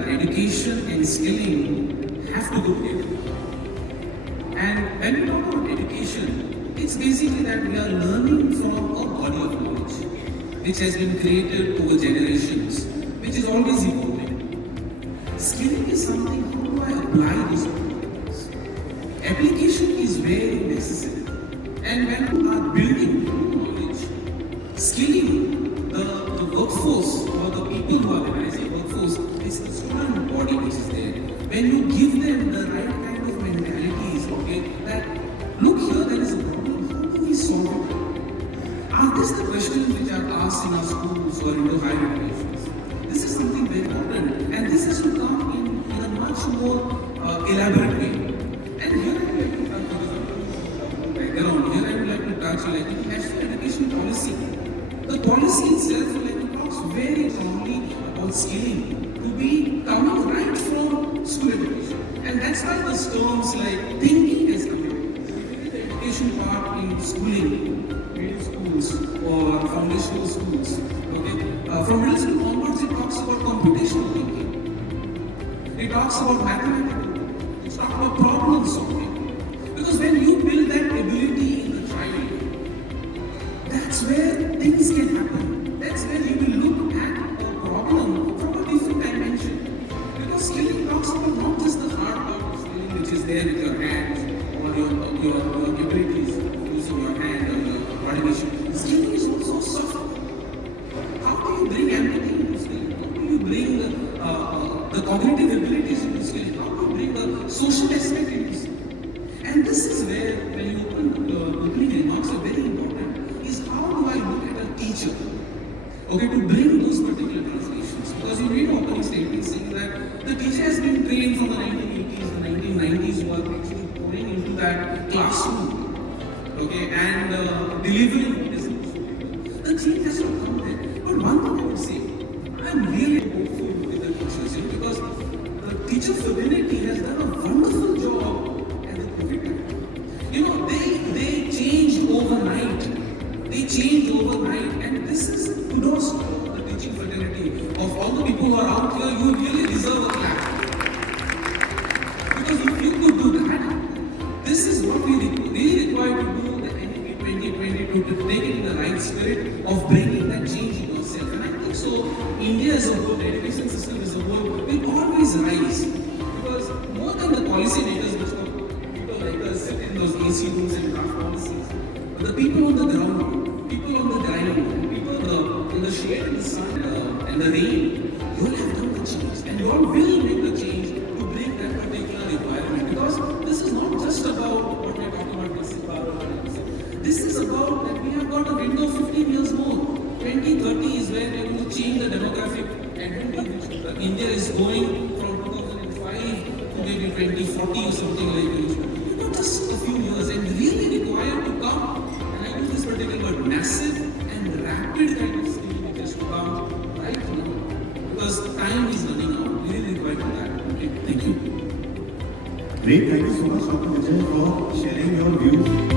that education and skilling have to go together. And when we talk about education, it's basically that we are learning from a body of knowledge which has been created over generations, which is always evolving. Skilling is something, how do I apply these things? Application is very necessary. And when we are building knowledge, skilling the workforce or the people who are there, I say workforce, is the student body which is there. When you give them the right kind of mentalities, okay, that look here, there is a problem, how do we solve it? Are these the questions which are asked in our schools or into higher education? This is something very important, and this has to come in a much more elaborate way. And here I would like to touch background. Here I would like to touch like the national education policy. The policy itself talks very strongly about skilling to be coming right from school education, and that's why the terms like thinking has come in. The education part in schooling, middle schools or foundational schools. Okay, from middle school onwards, it talks about computational thinking. It talks about mathematics. It talks about problem solving. Because when you build that ability in the child, that's where things can happen. That's where you will look at a problem from a different dimension. Because skilling talks about not just the hard part of skilling which is there with your hands or your abilities using your hand or your coordination. Skilling is also soft. How do you bring empathy into skilling? How do you bring the cognitive abilities into skilling? How do you bring the social aspect into skilling? And this is where, when you opening remarks are very important, is how do I look at a teacher, okay, to bring those particular translations? Because you read opening statements saying that the teacher has been trained from the 1980s, the 1990s, who are actually going into that classroom, okay, and delivering this. The change has to come there. But one thing I would say, I'm really hopeful with the teachers here, because the teacher fraternity has done a wonderful job at the COVID time. You know, they changed overnight. They changed overnight, and this is kudos to the teaching fraternity. Of all the people who are out here, you really deserve a clap. Because if you could do that, this is what we really require to do the NEP 2022, to take it in the right spirit of bringing that change in yourself. And I think so, India as a whole, the education system as a whole, will always rise. Because more than the policy makers, which are people like us sit in those AC rooms and draft policies, but the people on the ground, people on the grind, people in the shade and the sun and the rain, you all have done the change. And you all will make the change to bring that particular requirement. Because this is not just about what we are talking about, basic power. This is about that we have got a window of 15 years more. 2030 is where we are going to change the demographic identity which India is going from 2005 to maybe 2040 or something like that. Not just a few years, and really required to come, and I use this particular word, massive and rapid kind of skilling which has to come right now. Because time is running out. We really require that. Okay, thank you. Great, thank you so much, Dr. Vijay, for sharing your views.